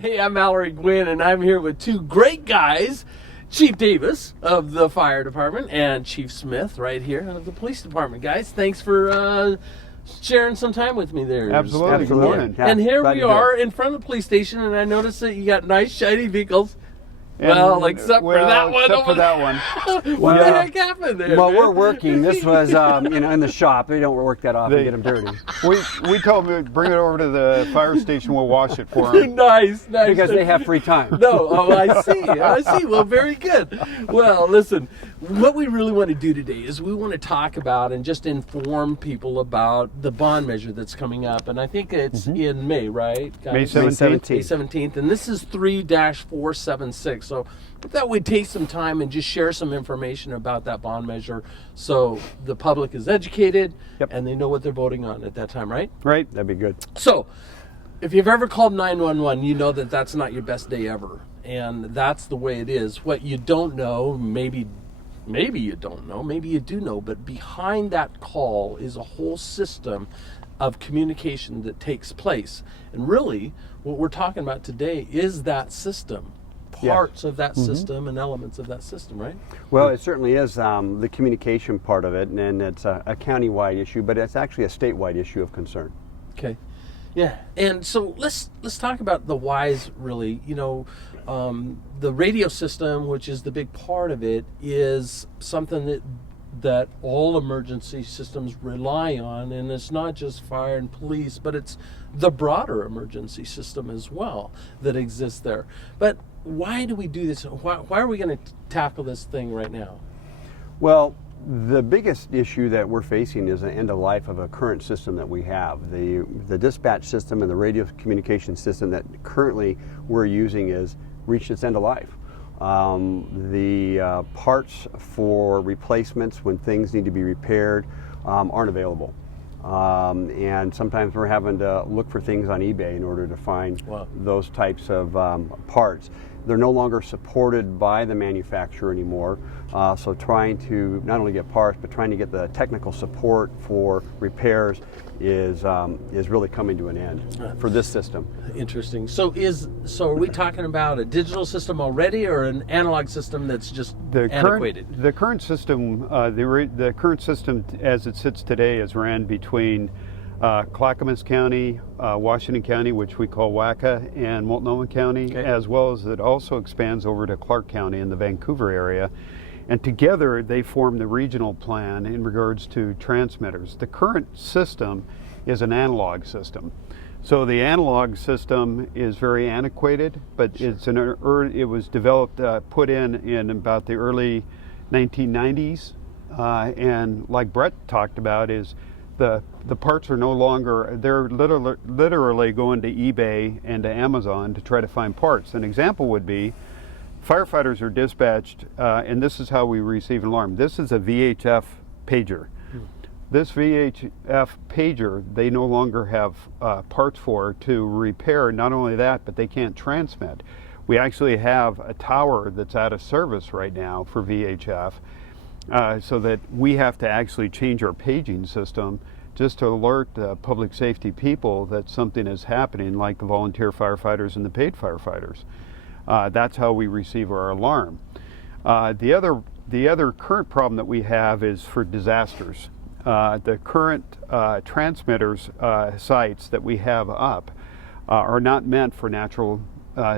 Hey, I'm Mallory Gwynn, and I'm here with two great guys, Chief Davis of the Fire Department and Chief Smith right here of the Police Department. Guys, thanks for sharing some time with me there. Absolutely. Good morning. Yeah. And here we are in front of the police station, and I noticed that you got nice, shiny vehicles. Well, except for that one. Except for that one. What the heck happened there? Well, man? we're working. This was, in the shop. They don't work that often, get them dirty. We told them to bring it over to the fire station. We'll wash it for them. Nice. Because they have free time. No, I see. Well, very good. Well, listen, what we really want to do today is we want to talk about and just inform people about the bond measure that's coming up. And I think it's in May, right? May 17th. May 17th. And this is 3-476. So I thought we'd take some time and just share some information about that bond measure so the public is educated and they know what they're voting on at that time, right? Right. That'd be good. So, if you've ever called 911, you know that that's not your best day ever. And that's the way it is. What you don't know, maybe you don't know, maybe you do know, but behind that call is a whole system of communication that takes place. And really, what we're talking about today is that system. Parts of that system and elements of that system, right? Well, it certainly is the communication part of it, and it's a county-wide issue, but it's actually a statewide issue of concern. Okay. Yeah, and so let's talk about the whys, really. You know, the radio system, which is the big part of it, is something that all emergency systems rely on, and it's not just fire and police, but it's the broader emergency system as well that exists there. But why do we do this? Why are we going to tackle this thing right now? Well, the biggest issue that we're facing is the end of life of a current system that we have. The dispatch system and the radio communication system that currently we're using is reached its end of life. The parts for replacements when things need to be repaired aren't available. And sometimes we're having to look for things on eBay in order to find those types of parts. They're no longer supported by the manufacturer anymore. So trying to not only get parts, but trying to get the technical support for repairs is really coming to an end for this system. Interesting. So are we talking about a digital system already, or an analog system that's just antiquated? The current system, the current system as it sits today, is ran between Clackamas County, Washington County, which we call WACA, and Multnomah County, as well as it also expands over to Clark County in the Vancouver area. And together they form the regional plan in regards to transmitters. The current system is an analog system. So the analog system is very antiquated, but it was developed, put in about the early 1990s. And like Brett talked about, is the parts are no longer, they're literally going to eBay and to Amazon to try to find parts. An example would be firefighters are dispatched, and this is how we receive an alarm. This is a VHF pager. This VHF pager, they no longer have parts for to repair. Not only that, but they can't transmit. We actually have a tower that's out of service right now for VHF, so that we have to actually change our paging system just to alert the public safety people that something is happening, like the volunteer firefighters and the paid firefighters. That's how we receive our alarm. The other current problem that we have is for disasters. The current transmitters sites that we have up are not meant for natural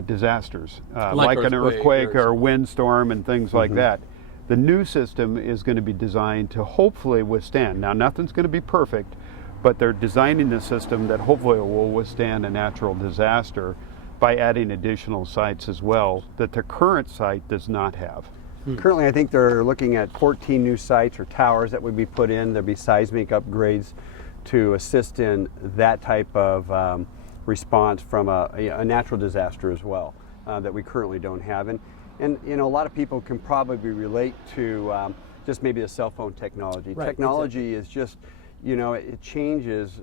disasters, like an earthquake or a windstorm and things like that. The new system is going to be designed to hopefully withstand. Now, nothing's going to be perfect, but they're designing the system that hopefully will withstand a natural disaster by adding additional sites as well that the current site does not have. Currently, I think they're looking at 14 new sites or towers that would be put in. There'll be seismic upgrades to assist in that type of response from a natural disaster as well that we currently don't have. And you know, a lot of people can probably relate to just maybe the cell phone technology. Right, technology is just, you know, it changes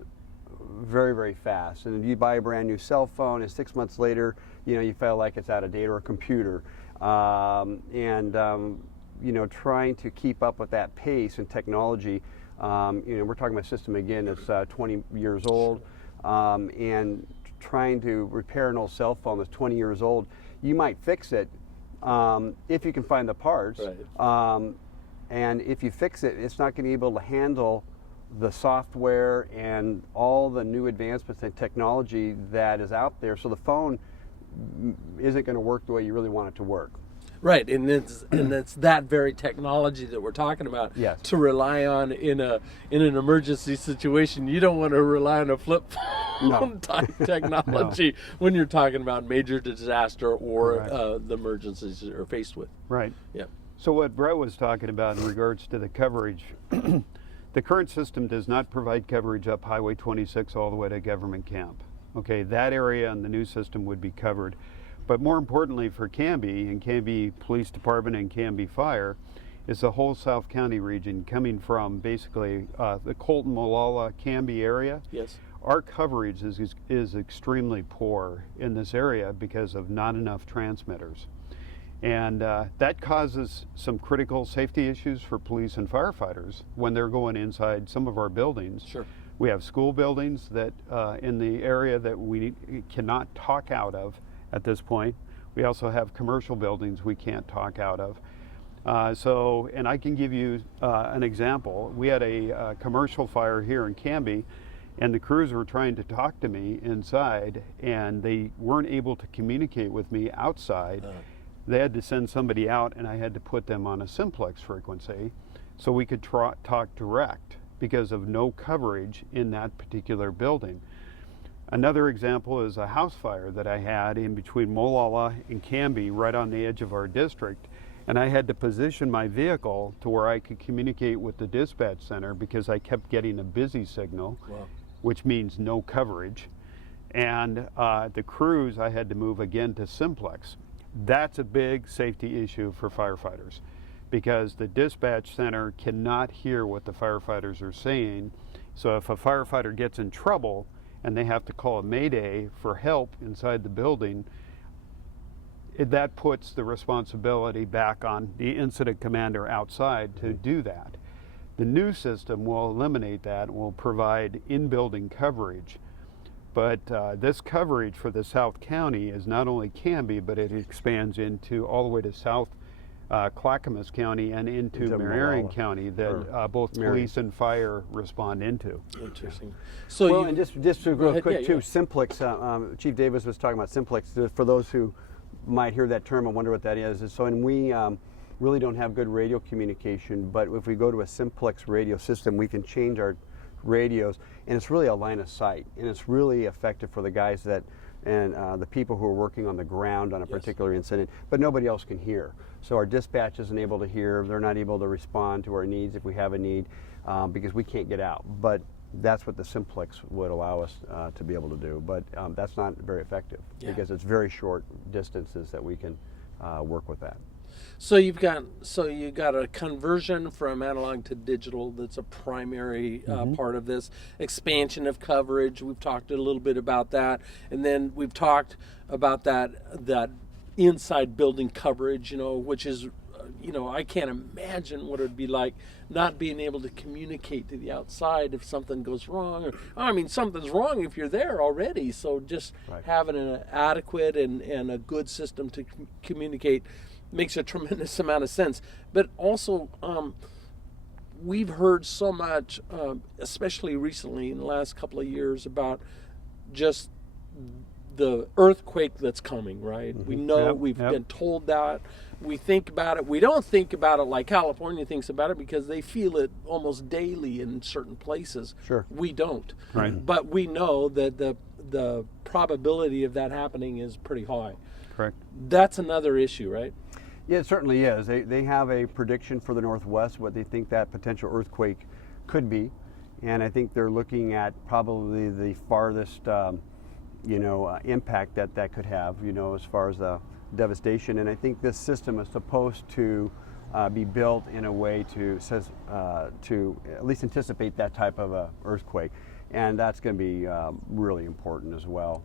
very, very fast. And if you buy a brand new cell phone and 6 months later, you know, you feel like it's out of date, or a computer. You know, trying to keep up with that pace and technology. You know, we're talking about a system again that's 20 years old, and trying to repair an old cell phone that's 20 years old, you might fix it if you can find the parts. Right. And if you fix it, it's not going to be able to handle the software and all the new advancements in technology that is out there. So the phone isn't going to work the way you really want it to work. Right, and it's that very technology that we're talking about. Yes. To rely on in an emergency situation. You don't want to rely on a flip phone type technology when you're talking about major disaster or the emergencies you're faced with. Right. Yeah. So what Brett was talking about in regards to the coverage, the current system does not provide coverage up Highway 26 all the way to Government Camp. Okay, that area on the new system would be covered. But more importantly for Canby and Canby Police Department and Canby Fire is the whole South County region coming from basically the Colton, Molalla, Canby area. Yes. Our coverage is extremely poor in this area because of not enough transmitters. And that causes some critical safety issues for police and firefighters when they're going inside some of our buildings. Sure. We have school buildings that in the area that we cannot talk out of at this point. We also have commercial buildings we can't talk out of. And I can give you an example. We had a commercial fire here in Canby, and the crews were trying to talk to me inside, and they weren't able to communicate with me outside. They had to send somebody out, and I had to put them on a simplex frequency so we could talk direct because of no coverage in that particular building. Another example is a house fire that I had in between Molalla and Canby, right on the edge of our district, and I had to position my vehicle to where I could communicate with the dispatch center because I kept getting a busy signal, which means no coverage. And the crews, I had to move again to simplex. That's a big safety issue for firefighters because the dispatch center cannot hear what the firefighters are saying. So if a firefighter gets in trouble and they have to call a mayday for help inside the building, that puts the responsibility back on the incident commander outside to do that. The new system will eliminate that and will provide in-building coverage. But this coverage for the South County is not only Canby, but it expands into all the way to South Clackamas County and into Marion County that both police and fire respond into. Interesting. So and just to real quick too, simplex. Chief Davis was talking about simplex. For those who might hear that term and wonder what that is. So, and we really don't have good radio communication, but if we go to a simplex radio system, we can change our radios, and it's really a line of sight, and it's really effective for the guys that and the people who are working on the ground on a particular incident, but nobody else can hear. So our dispatch isn't able to hear, they're not able to respond to our needs if we have a need because we can't get out. But that's what the simplex would allow us to be able to do, but that's not very effective because it's very short distances that we can work with that. So you got a conversion from analog to digital. That's a primary part of this expansion of coverage. We've talked a little bit about that, and then we've talked about that inside building coverage. Which is, I can't imagine what it'd be like not being able to communicate to the outside if something goes wrong. Something's wrong if you're there already. So just having an adequate and a good system to communicate makes a tremendous amount of sense. But also, we've heard so much, especially recently in the last couple of years, about just the earthquake that's coming, right? We know we've been told that. We think about it. We don't think about it like California thinks about it because they feel it almost daily in certain places. Sure. We don't. Right. But we know that the probability of that happening is pretty high. Correct. That's another issue, right? Yeah, it certainly is. They have a prediction for the Northwest, what they think that potential earthquake could be. And I think they're looking at probably the farthest, impact that could have, as far as the devastation. And I think this system is supposed to be built in a way to at least anticipate that type of a earthquake. And that's going to be really important as well.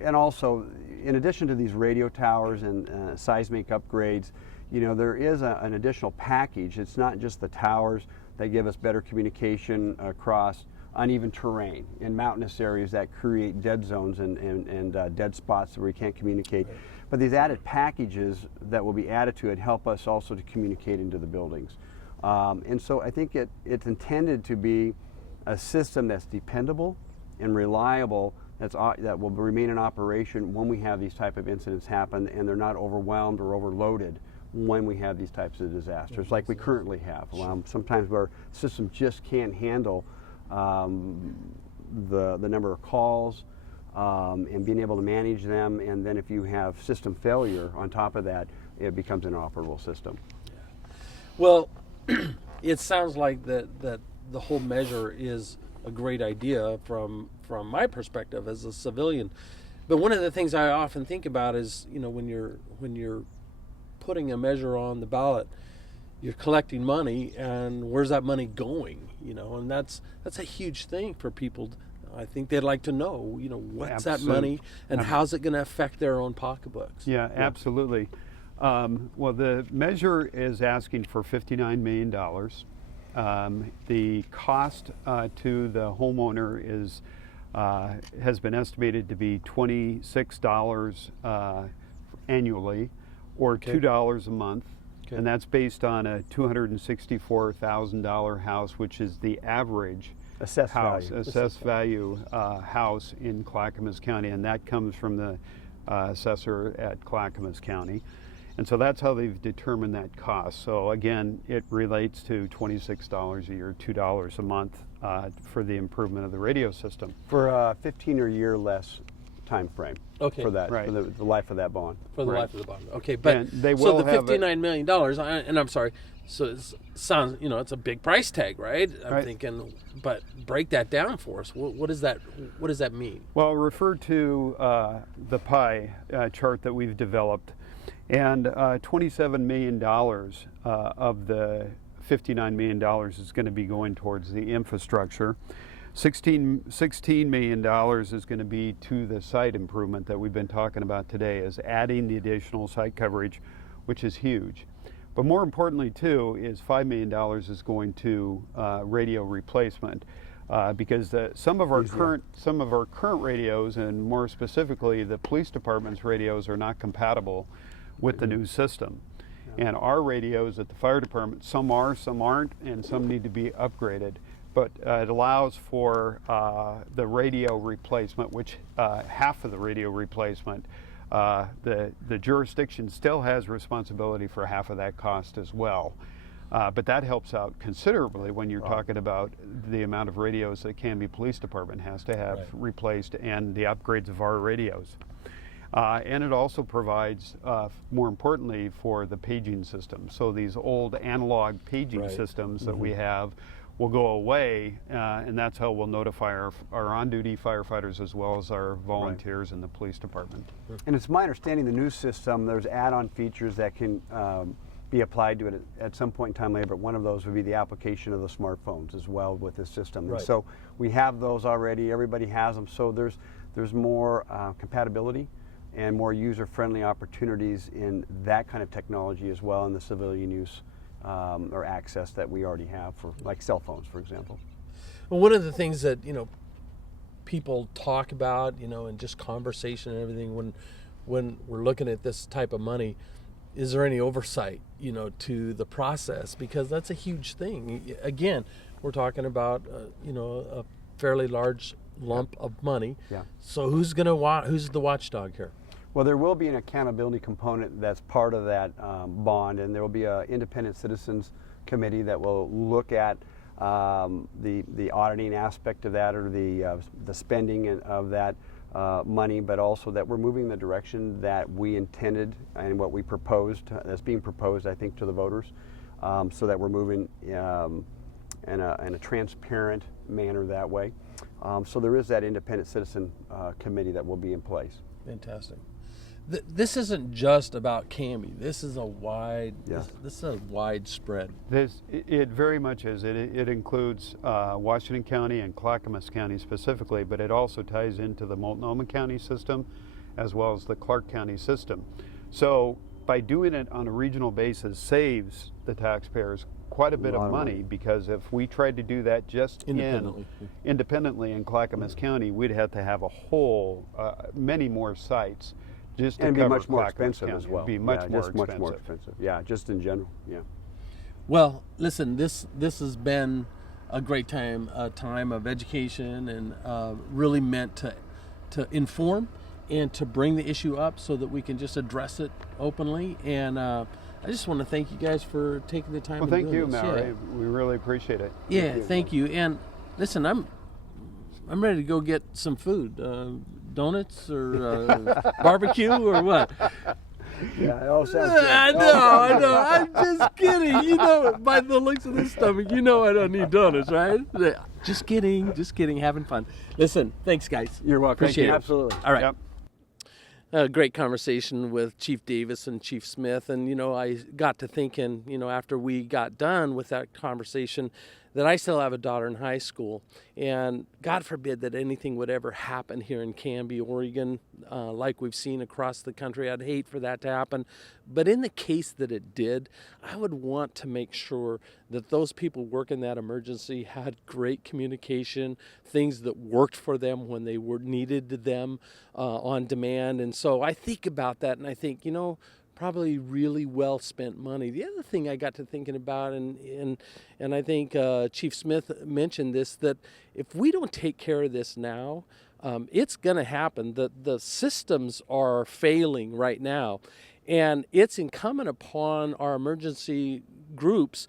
And also, in addition to these radio towers and seismic upgrades, there is an additional package. It's not just the towers that give us better communication across uneven terrain in mountainous areas that create dead zones and dead spots where we can't communicate. Right. But these added packages that will be added to it help us also to communicate into the buildings. And so I think it's intended to be a system that's dependable and reliable, that will remain in operation when we have these type of incidents happen, and they're not overwhelmed or overloaded when we have these types of disasters like we currently have. Sometimes where systems just can't handle the number of calls and being able to manage them, and then if you have system failure on top of that, it becomes an inoperable system. Well, it sounds like that the whole measure is a great idea from my perspective as a civilian. But one of the things I often think about is, when you're putting a measure on the ballot, you're collecting money, and where's that money going? And that's a huge thing for people. I think they'd like to know, what's that money and how's it going to affect their own pocketbooks? Yeah, absolutely. Well, the measure is asking for $59 million. The cost to the homeowner has been estimated to be $26 annually, or $2 a month. Okay. And that's based on a $264,000 house, which is the average assessed value house in Clackamas County, and that comes from the assessor at Clackamas County. And so that's how they've determined that cost. So again, it relates to $26 a year, $2 a month for the improvement of the radio system. For a 15 or year less time frame. Okay. For that, right. for the life of that bond. For the right. life of the bond. Okay, but and they will so the have $59 million, and I'm sorry, so it sounds, it's a big price tag, right? I'm right. thinking, but break that down for us. What does that mean? Well, refer to the pie chart that we've developed, and $27 million of the $59 million is going to be going towards the infrastructure. $16 million is going to be to the site improvement that we've been talking about today, is adding the additional site coverage, which is huge. But more importantly, too, is $5 million is going to radio replacement, because some of our current radios, and more specifically the police department's radios, are not compatible with the new system. And our radios at the fire department, some are, some aren't, and some need to be upgraded. But it allows for the radio replacement, which half of the radio replacement, the jurisdiction still has responsibility for half of that cost as well. But that helps out considerably when you're talking about the amount of radios that Canby Police Department has to have replaced, and the upgrades of our radios. And it also provides, more importantly, for the paging system. So these old analog paging systems that we have will go away, and that's how we'll notify our on-duty firefighters as well as our volunteers in the police department. And it's my understanding the new system, there's add-on features that can be applied to it at some point in time later, but one of those would be the application of the smartphones as well with this system. And so we have those already, everybody has them, so there's more compatibility and more user-friendly opportunities in that kind of technology as well in the civilian use or access that we already have for, like, cell phones, for example. Well, one of the things that people talk about, and just conversation and everything when we're looking at this type of money, is there any oversight, to the process? Because that's a huge thing. Again, we're talking about a fairly large lump of money. Yeah. So who's the watchdog here? Well, there will be an accountability component that's part of that bond, and there will be an independent citizens committee that will look at the auditing aspect of that, or the spending of that money, but also that we're moving in the direction that we intended and what we proposed, that's being proposed, I think, to the voters, so that we're moving in a transparent manner that way. So there is that independent citizen committee that will be in place. Fantastic. This isn't just about Canby. This is a wide. This is a widespread. It very much is. It includes Washington County and Clackamas County specifically, but it also ties into the Multnomah County system, as well as the Clark County system. So by doing it on a regional basis, saves the taxpayers quite a bit A lot of of money, money. because if we tried to do that just independently in Clackamas County, we'd have to have a whole many more sites just to And cover be much more Clackamas expensive County. as well. It'd be much more just expensive. much more expensive. Yeah, just in general. Yeah. Well, listen, this has been a great time, a time of education, and really meant to inform and to bring the issue up so that we can just address it openly. And I just want to thank you guys for taking the time. Well, and thank doing you, this. Mallory. Yeah. We really appreciate it. Yeah, thank you. And listen, I'm ready to go get some food, donuts or barbecue or what. Yeah, it all sounds good. I know. I'm just kidding. You know, by the looks of this stomach, you know I don't need donuts, right? Just kidding. Having fun. Listen, thanks, guys. You're welcome. Appreciate it. Absolutely. All right. Yep. A great conversation with Chief Davis and Chief Smith. And, I got to thinking, after we got done with that conversation, that I still have a daughter in high school. And God forbid that anything would ever happen here in Canby, Oregon, like we've seen across the country. I'd hate for that to happen. But in the case that it did, I would want to make sure that those people working that emergency had great communication, things that worked for them when they needed them on demand. And so I think about that and I think, probably really well spent money. The other thing I got to thinking about, and I think Chief Smith mentioned this, that if we don't take care of this now, it's going to happen. The systems are failing right now, and it's incumbent upon our emergency groups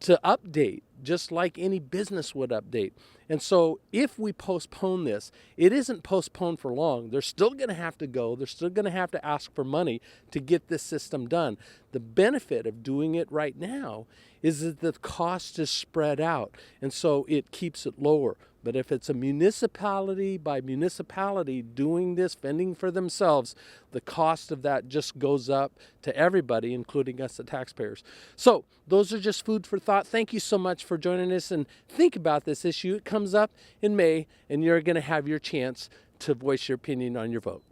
to update, just like any business would update. And so if we postpone this, it isn't postponed for long. They're still going to have to go. They're still going to have to ask for money to get this system done. The benefit of doing it right now is that the cost is spread out, and so it keeps it lower. But if it's a municipality by municipality doing this, fending for themselves, the cost of that just goes up to everybody, including us, the taxpayers. So those are just food for thought. Thank you so much for joining us, and think about this issue. It comes up in May, and you're going to have your chance to voice your opinion on your vote.